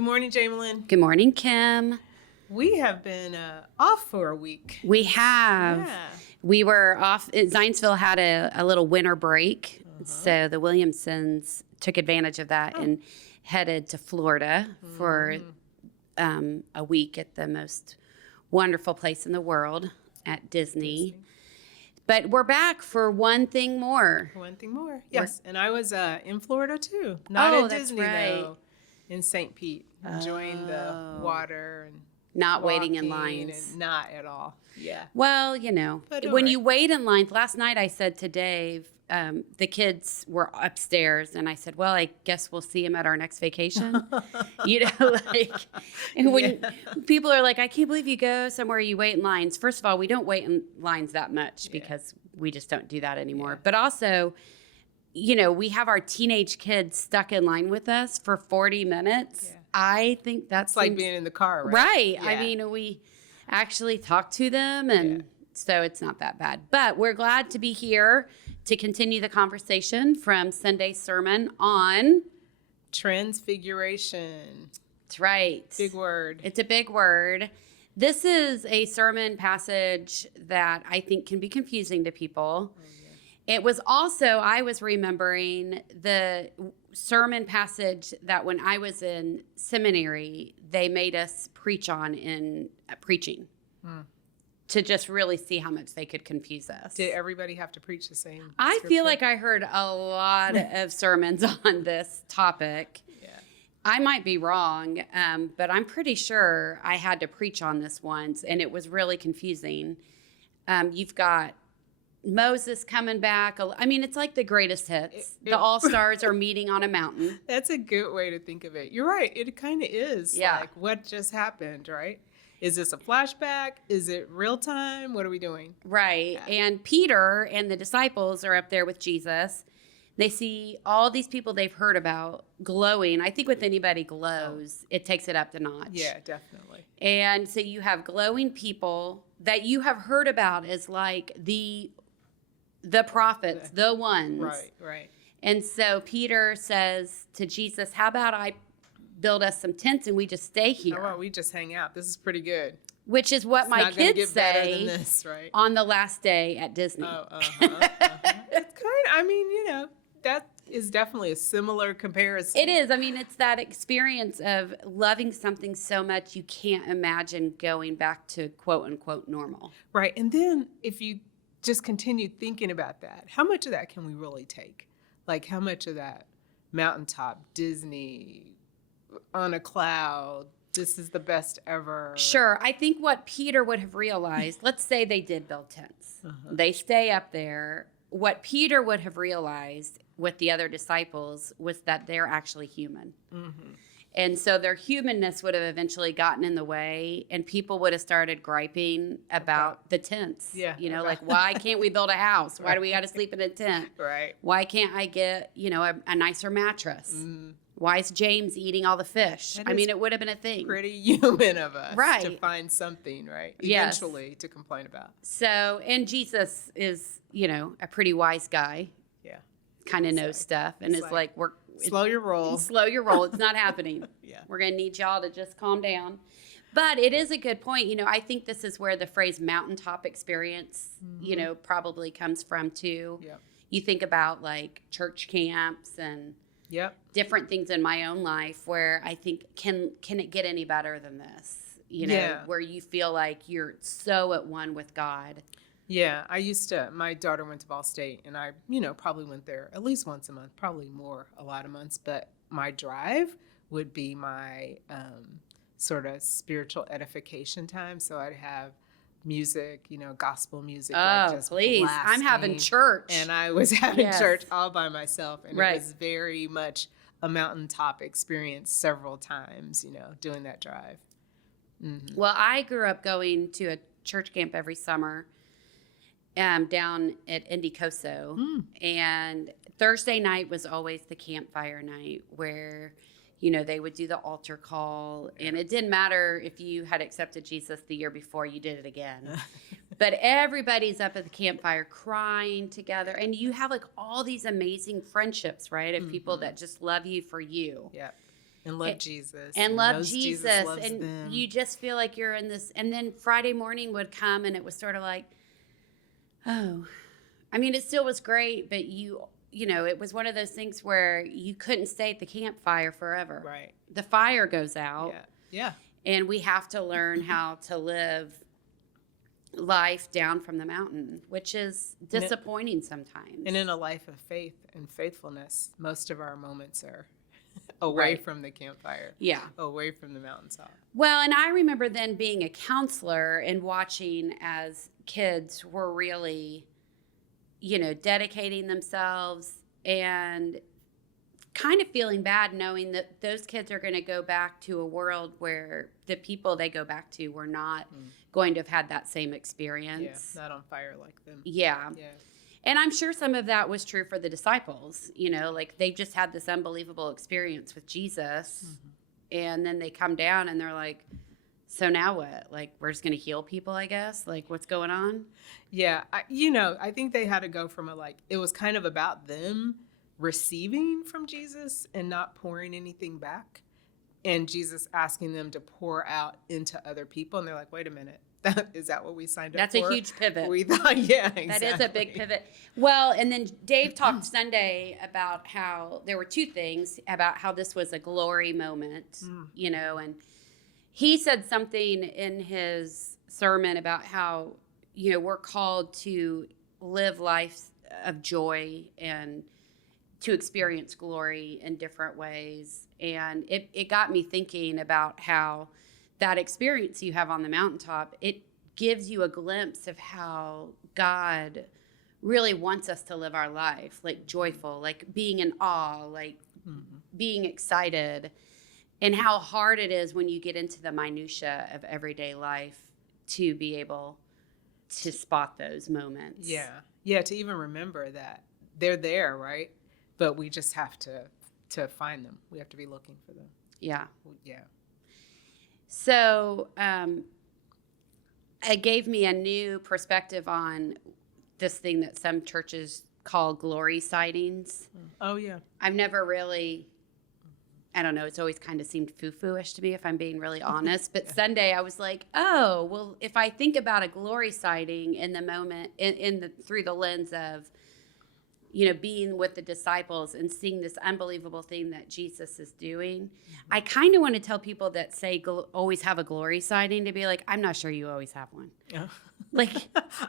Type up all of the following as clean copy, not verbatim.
Good morning, Jamalyn. Good morning, Kim. We have been off for a week. We have. Yeah. We were off. Zionsville had a little winter break, so the Williamsons took advantage of that and headed to Florida for a week at the most wonderful place in the world at Disney. But we're back for one thing more. One thing more. Yes. And I was in Florida too. Not at Disney, though. In St. Pete, enjoying the water and not waiting in lines. And not at all. Yeah. Well, you know, when you wait in lines, last night I said to Dave, the kids were upstairs, and I said, well, I guess we'll see them at our next vacation. You know, like, and when people are like, I can't believe you go somewhere you wait in lines. First of all, we don't wait in lines that much because we just don't do that anymore. But also, you know, we have our teenage kids stuck in line with us for 40 minutes. Yeah. I think that's like being in the car, right? Right. Yeah. I mean, we actually talk to them, and so it's not that bad. But we're glad to be here to continue the conversation from Sunday's sermon on transfiguration. That's right. Big word. It's a big word. This is a sermon passage that I think can be confusing to people. It was also, I was remembering the sermon passage that when I was in seminary, they made us preach on in preaching to just really see how much they could confuse us. Did everybody have to preach the same I scripture? feel like I heard a lot of sermons on this topic. Yeah. I might be wrong, but I'm pretty sure I had to preach on this once, and it was really confusing. You've got Moses coming back. I mean, it's like the greatest hits. The all-stars are meeting on a mountain. That's a good way to think of it. You're right. It kind of is like what just happened, right? Is this a flashback? Is it real time? What are we doing? Right. Yeah. And Peter and the disciples are up there with Jesus. They see all these people they've heard about glowing. I think with anybody glows, it takes it up the notch. Yeah, definitely. And so you have glowing people that you have heard about as like the prophets, the ones. Right. And so Peter says to Jesus, how about I build us some tents and we just stay here? How about we just hang out? This is pretty good. Which is what my kids say right? on the last day at Disney. It's kind of, I mean, you know, that is definitely a similar comparison. It is. I mean, it's that experience of loving something so much you can't imagine going back to quote unquote normal. Right. And then if you just continue thinking about that, how much of that can we really take? Like how much of that mountaintop, Disney, on a cloud, this is the best ever? Sure. I think what Peter would have realized, let's say they did build tents. They stay up there. What Peter would have realized with the other disciples was that they're actually human. And so their humanness would have eventually gotten in the way, and people would have started griping about the tents. Yeah. You know, like, why can't we build a house? Why do we got to sleep in a tent? Right. Why can't I get, you know, a nicer mattress? Why is James eating all the fish? I mean, it would have been a thing. Pretty human of us right. to find something, right? Yes. Eventually to complain about. So, and Jesus is, you know, a pretty wise guy. Yeah. Kind of knows stuff and is like, slow your roll. Slow your roll. It's not happening. Yeah. We're going to need y'all to just calm down. But it is a good point. You know, I think this is where the phrase mountaintop experience, you know, probably comes from too. Yep. You think about like church camps and different things in my own life where I think, can it get any better than this? You know, where you feel like you're so at one with God. Yeah, my daughter went to Ball State, and I, you know, probably went there at least once a month, probably more, a lot of months. But my drive would be my sort of spiritual edification time. So I'd have music, you know, gospel music. Oh, like just please. blasting. I'm having church. And I was having church all by myself. And right. It was very much a mountaintop experience several times, you know, doing that drive. Well, I grew up going to a church camp every summer. Down at Indy Coso. And Thursday night was always the campfire night where, you know, they would do the altar call. And it didn't matter if you had accepted Jesus the year before, you did it again. But everybody's up at the campfire crying together. And you have like all these amazing friendships, right? Of people that just love you for you. Yeah. And love Jesus. And love knows Jesus. loves And them. you just feel like you're in this. And then Friday morning would come and it was sort of like, oh, I mean, it still was great, but you know, it was one of those things where you couldn't stay at the campfire forever. Right. The fire goes out. Yeah. And we have to learn how to live life down from the mountain, which is disappointing sometimes. And in a life of faith and faithfulness, most of our moments are away from the campfire. Yeah. Away from the mountaintop. Well, and I remember then being a counselor and watching as kids were really, you know, dedicating themselves and kind of feeling bad knowing that those kids are going to go back to a world where the people they go back to were not going to have had that same experience. Yeah, not on fire like them. Yeah. And I'm sure some of that was true for the disciples, you know, like they just had this unbelievable experience with Jesus and then they come down and they're like, so now what? Like, we're just going to heal people, I guess? Like, what's going on? Yeah. I think they had to go from it was kind of about them receiving from Jesus and not pouring anything back, and Jesus asking them to pour out into other people. And they're like, wait a minute, is that what we signed up for? That's a huge pivot. We thought, exactly. That is a big pivot. Well, and then Dave talked Sunday about how there were two things about how this was a glory moment, you know, and he said something in his sermon about how, you know, we're called to live lives of joy and to experience glory in different ways. And it got me thinking about how that experience you have on the mountaintop, it gives you a glimpse of how God really wants us to live our life, like joyful, like being in awe, like being excited, and how hard it is when you get into the minutia of everyday life to be able to spot those moments. Yeah, to even remember that they're there, right? But we just have to find them. We have to be looking for them. Yeah. So, it gave me a new perspective on this thing that some churches call glory sightings. Oh, yeah. I've never really, I don't know, it's always kind of seemed foo-foo-ish to me if I'm being really honest. But Sunday I was like, oh, well, if I think about a glory sighting in the moment, through the lens of, you know, being with the disciples and seeing this unbelievable thing that Jesus is doing. I kind of want to tell people that say always have a glory sighting to be like, I'm not sure you always have one. Oh. Like,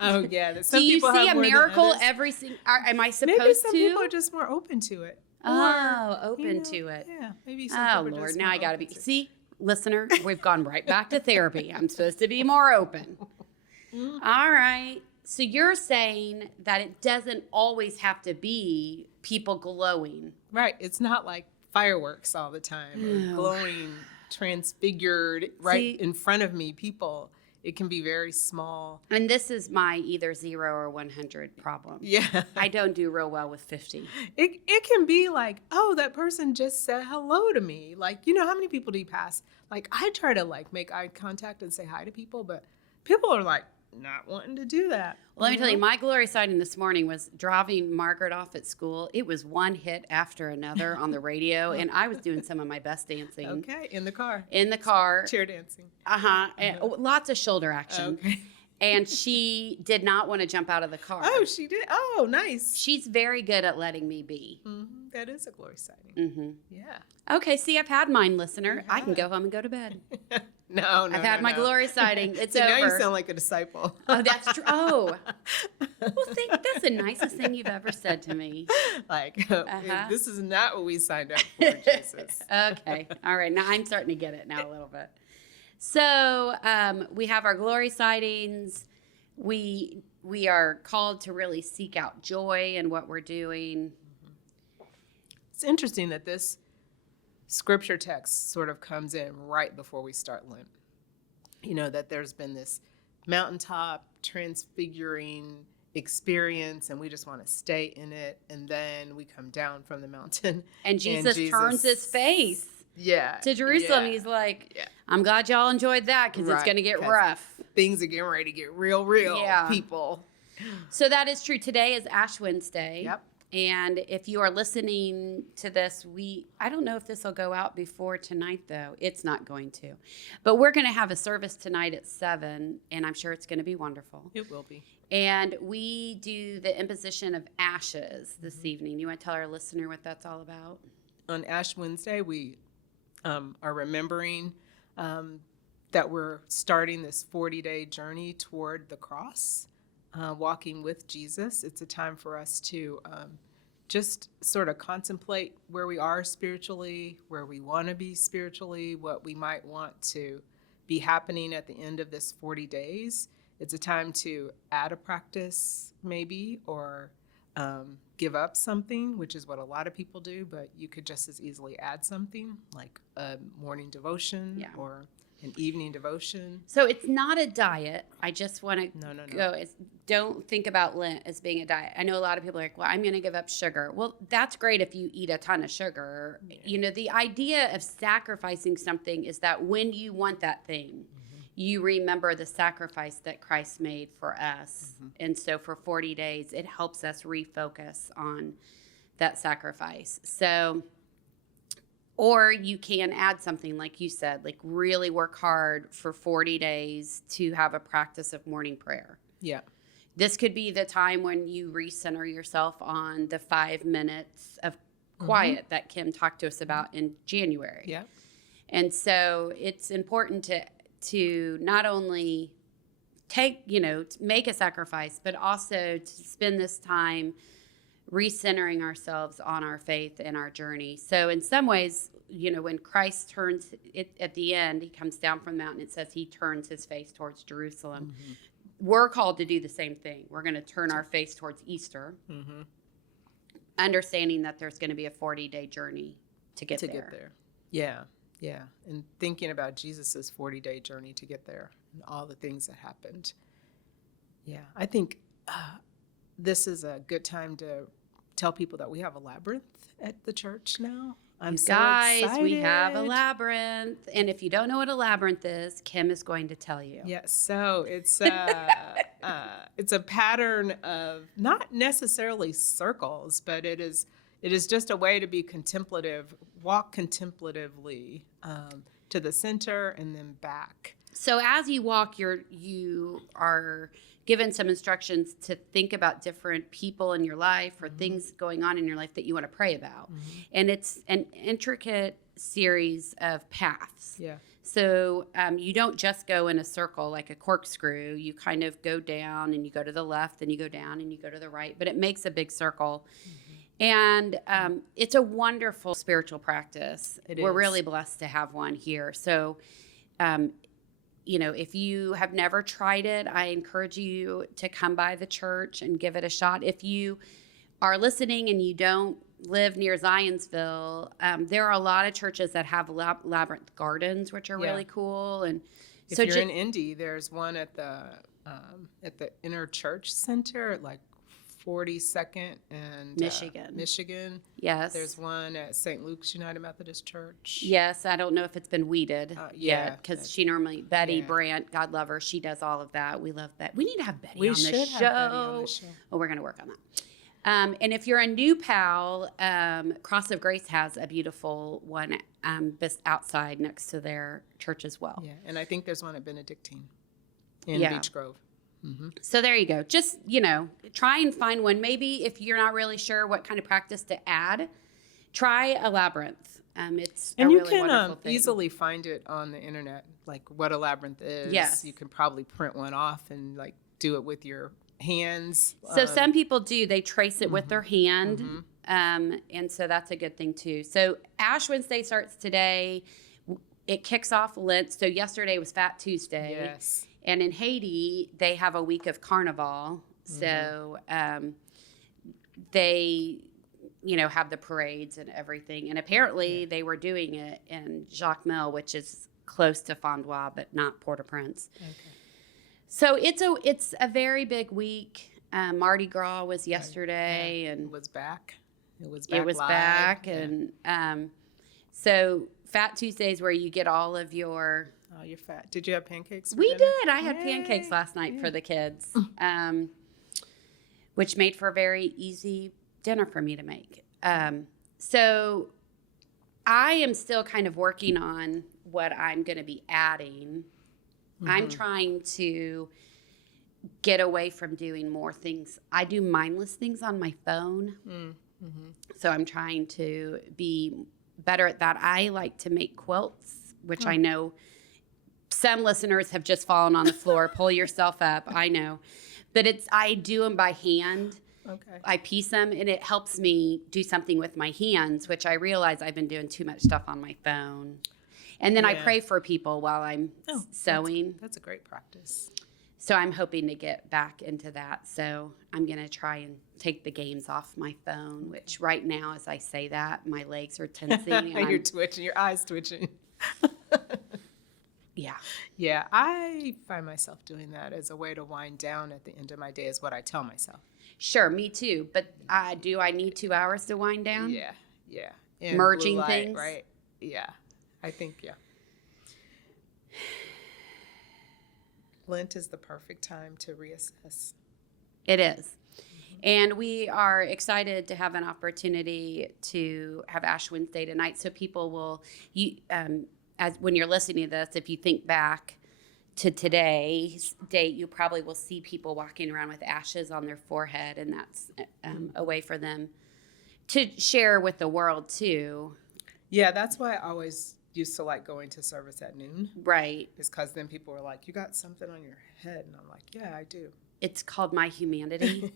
oh yeah. Do you see a miracle every single? Am I supposed to? Maybe some people are just more open to it. Open to it. Yeah, maybe. Some people are Lord, just now more I got to be. open See, listener, we've gone right back to therapy. I'm supposed to be more open. All right. So you're saying that it doesn't always have to be people glowing. Right. It's not like fireworks all the time or glowing, transfigured in front of me people. It can be very small. And this is my either 0 or 100 problem. Yeah. I don't do real well with 50. It can be like, oh, that person just said hello to me. Like, you know, how many people do you pass? Like, I try to make eye contact and say hi to people, but people are like, not wanting to do that. Well, let me tell you, my glory sighting this morning was driving Margaret off at school. It was one hit after another on the radio, and I was doing some of my best dancing. Okay, in the car. Chair dancing. And lots of shoulder action. Okay. And she did not want to jump out of the car. Oh, she did? Oh, nice. She's very good at letting me be. That is a glory sighting. Yeah. Okay, see, I've had mine, listener. I can go home and go to bed. No, I've had my glory sighting. It's over. Now you sound like a disciple. Oh, that's true. Oh. Well, that's the nicest thing you've ever said to me. Like, this is not what we signed up for, Jesus. Okay. All right. Now I'm starting to get it now a little bit. So we have our glory sightings. We are called to really seek out joy in what we're doing. It's interesting that this scripture text sort of comes in right before we start Lent. You know, that there's been this mountaintop transfiguring experience and we just want to stay in it. And then we come down from the mountain. And Jesus turns his face to Jerusalem. He's like, I'm glad y'all enjoyed that because it's going to get rough. Things are getting ready to get real, people. So that is true. Today is Ash Wednesday. Yep. And if you are listening to this, I don't know if this will go out before tonight, though. It's not going to. But we're going to have a service tonight at 7, and I'm sure it's going to be wonderful. It will be. And we do the imposition of ashes this evening. You want to tell our listener what that's all about? On Ash Wednesday, we are remembering that we're starting this 40-day journey toward the cross, walking with Jesus. It's a time for us to just sort of contemplate where we are spiritually, where we want to be spiritually, what we might want to be happening at the end of this 40 days. It's a time to add a practice maybe, or give up something, which is what a lot of people do, but you could just as easily add something like a morning devotion or an evening devotion. So it's not a diet. I just want to No. don't think about Lent as being a diet. I know a lot of people are like, well, I'm going to give up sugar. Well, that's great if you eat a ton of sugar. Yeah. You know, the idea of sacrificing something is that when you want that thing, you remember the sacrifice that Christ made for us. And so for 40 days, it helps us refocus on that sacrifice. So, or you can add something, like you said, like really work hard for 40 days to have a practice of morning prayer. Yeah. This could be the time when you recenter yourself on the 5 minutes of quiet that Kim talked to us about in January. Yeah. And so it's important to not only make a sacrifice, but also to spend this time recentering ourselves on our faith and our journey. So in some ways, you know, when Christ turns it at the end, he comes down from the mountain, it says he turns his face towards Jerusalem. We're called to do the same thing. We're going to turn our face towards Easter, understanding that there's going to be a 40-day journey to get there. Yeah. Yeah, and thinking about Jesus's 40-day journey to get there and all the things that happened. Yeah, I think this is a good time to tell people that we have a labyrinth at the church now. I'm so excited. We have a labyrinth, and if you don't know what a labyrinth is, Kim is going to tell you. Yes, so it's a pattern of not necessarily circles, but it is just a way to be contemplative, walk contemplatively to the center and then back. So as you walk, you are given some instructions to think about different people in your life or things going on in your life that you want to pray about. And it's an intricate series of paths. Yeah. So you don't just go in a circle like a corkscrew. You kind of go down and you go to the left and you go down and you go to the right, but it makes a big circle. And it's a wonderful spiritual practice. We're really blessed to have one here. So, you know, if you have never tried it, I encourage you to come by the church and give it a shot. If you are listening and you don't live near Zionsville, there are a lot of churches that have labyrinth gardens, which are really cool. And if you're in Indy, there's one at the Inner Church Center, like 42nd and Michigan. Yes. There's one at St. Luke's United Methodist Church. Yes. I don't know if it's been weeded yet, because Betty Brandt, God love her, she does all of that. We love Betty. We need to have Betty on the show. Oh, we're going to work on that. And if you're a new pal, Cross of Grace has a beautiful one outside next to their church as well. Yeah, and I think there's one at Benedictine in Beech Grove. So there you go. Just, you know, try and find one. Maybe if you're not really sure what kind of practice to add, try a labyrinth. It's a really wonderful thing. Easily find it on the internet, like what a labyrinth is. Yes. You can probably print one off and like do it with your hands. So some people do. They trace it with their hand. And so that's a good thing too. So Ash Wednesday starts today. It kicks off Lent. So yesterday was Fat Tuesday. Yes. And in Haiti, they have a week of Carnival. So they, you know, have the parades and everything. And apparently they were doing it in Jacmel, which is close to Fondois, but not Port-au-Prince. Okay. So it's a very big week. Mardi Gras was yesterday. And it was back. It was live. Back. And so Fat Tuesdays, where you get all of your... Oh, you're fat. Did you have pancakes for dinner? Did. I had pancakes last night for the kids, which made for a very easy dinner for me to make. So I am still kind of working on what I'm going to be adding. Mm-hmm. I'm trying to get away from doing more things. I do mindless things on my phone. Mm-hmm. So I'm trying to be better at that. I like to make quilts, which I know some listeners have just fallen on the floor. Pull yourself up. I know. But I do them by hand. Okay. I piece them, and it helps me do something with my hands, which I realize I've been doing too much stuff on my phone. And then I pray for people while I'm sewing. That's a great practice. So I'm hoping to get back into that. So I'm going to try and take the games off my phone, which right now, as I say that, my legs are tensing. And you're twitching, your eyes twitching. Yeah. Yeah, I find myself doing that as a way to wind down at the end of my day is what I tell myself. Sure, me too. But I need 2 hours to wind down? Yeah. And merging blue light, things? Right. Yeah, I think, yeah. Lent is the perfect time to reassess. It is. And we are excited to have an opportunity to have Ash Wednesday tonight. So people will, as when you're listening to this, if you think back to today's date, you probably will see people walking around with ashes on their forehead. And that's a way for them to share with the world too. Yeah, that's why I always used to like going to service at noon. Right. It's because then people were like, you got something on your head. And I'm like, yeah, I do. It's called my humanity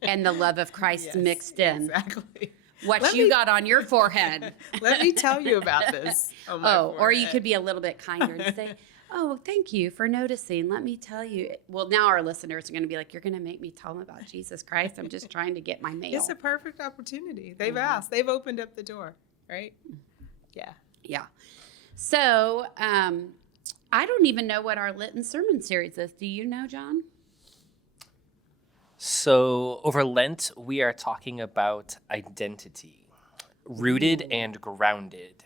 and the love of Christ mixed in. Exactly. What you got on your forehead. Let me tell you about this. Or you could be a little bit kinder and say, oh, thank you for noticing. Let me tell you. Well, now our listeners are going to be like, you're going to make me tell them about Jesus Christ. I'm just trying to get my mail. It's a perfect opportunity. They've asked. They've opened up the door, right? Yeah. So I don't even know what our Lenten sermon series is. Do you know, John? So over Lent, we are talking about identity, rooted and grounded.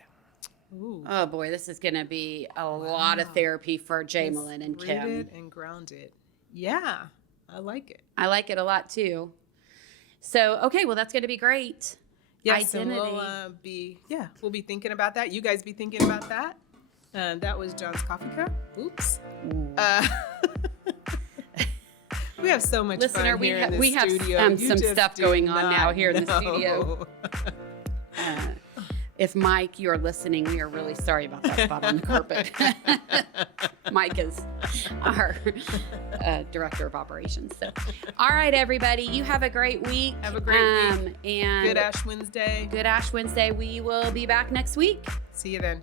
Ooh. Oh, boy, this is going to be a lot of therapy for Jamalyn and Kim. Rooted and grounded. Yeah, I like it. I like it a lot, too. So, okay, well, that's going to be great. Yes, Identity. And we'll be thinking about that. You guys be thinking about that. That was John's coffee cup. Oops. We have so much Listener, fun here in the we have some stuff going on now here in the studio. If Mike, you're listening, we are really sorry about that spot on the carpet. Mike is our director of operations. So, all right, everybody, you have a great week. Have a great week. And good Ash Wednesday. Good Ash Wednesday. We will be back next week. See you then.